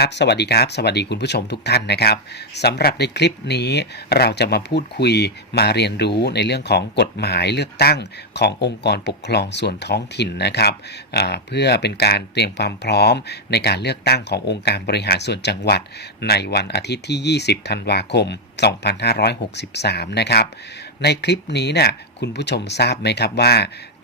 ครับสวัสดีครับ สวัสดีคุณผู้ชมทุกท่านนะครับสำหรับในคลิปนี้เราจะมาพูดคุยมาเรียนรู้ในเรื่องของกฎหมายเลือกตั้งขององค์กรปกครองส่วนท้องถิ่นนะครับเพื่อเป็นการเตรียมความพร้อมในการเลือกตั้งขององค์การบริหารส่วนจังหวัด ในวันอาทิตย์ที่ 20 ธันวาคม 2563 นะครับ ในคลิปนี้เนี่ยคุณผู้ชมทราบไหมครับว่า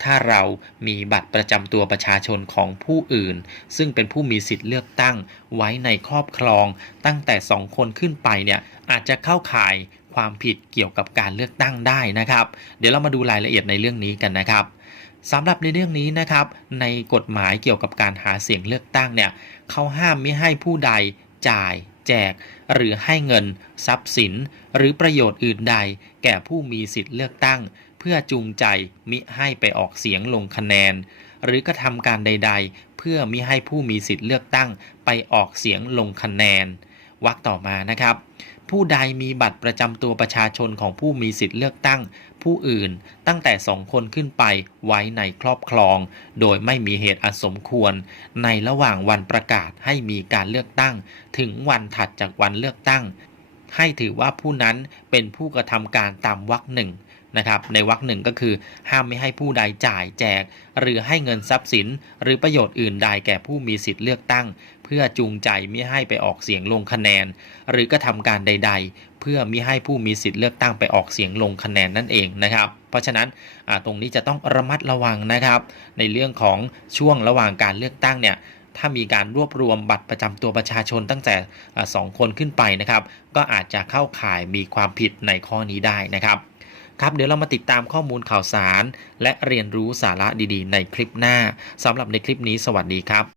ถ้าเรามีบัตรประจำตัวประชาชนของผู้อื่น ซึ่งเป็นผู้มีสิทธิ์เลือกตั้งไว้ในครอบครองตั้งแต่ 2 คนขึ้นไปเนี่ยอาจจะเข้าข่ายความผิดเกี่ยวกับการเลือกตั้งได้นะครับ เดี๋ยวเรามาดูรายละเอียดในเรื่องนี้กันนะครับสำหรับในเรื่องนี้นะครับ ในกฎหมายเกี่ยวกับการหาเสียงเลือกตั้งเนี่ยเขาห้ามไม่ให้ผู้ใดจ่าย แจก หรือให้เงิน ทรัพย์สิน หรือประโยชน์อื่นใด แก่ผู้มีสิทธิ์เลือกตั้ง เพื่อจูงใจมิให้ไปออกเสียงลงคะแนน หรือกระทำการใด ๆ เพื่อมิให้ผู้มีสิทธิ์เลือกตั้ง ไปออกเสียงลงคะแนน วรรคต่อมานะครับ ผู้ใดมีบัตรประจำตัวประชาชนของผู้มีสิทธิ์เลือกตั้ง ผู้อื่นตั้งแต่สองคนขึ้นไปไว้ในครอบครอง โดยไม่มีเหตุอันสมควร ในระหว่างวันประกาศให้มีการเลือกตั้ง ถึงวันถัดจากวันเลือกตั้ง ให้ถือว่าผู้นั้นเป็นผู้กระทำการตามวรรคหนึ่งนะครับในวรรคหนึ่งก็คือ ห้ามไม่ให้ผู้ใดจ่ายแจก หรือให้เงินทรัพย์สิน หรือประโยชน์อื่นใดแก่ผู้มีสิทธิ์เลือกตั้ง เพื่อจูงใจไม่ให้ไปออกเสียงลงคะแนน หรือกระทำการใด ๆ เพื่อมิให้ผู้มีสิทธิ์เลือกตั้งไปออกเสียงลงคะแนนนั่นเองนะครับ เพราะฉะนั้นตรงนี้จะต้องระมัดระวังนะครับ ในเรื่องของช่วงระหว่างการเลือกตั้งเนี่ย ถ้ามีการรวบรวมบัตรประจำตัวประชาชนตั้งแต่อ่าสองคนขึ้นไปนะครับ ก็อาจจะเข้าข่ายมีความผิดในข้อนี้ได้นะครับครับเดี๋ยวเรามาติดตามข้อมูลข่าวสาร และเรียนรู้สาระดีๆ ในคลิปหน้าสำหรับในคลิปนี้สวัสดีครับ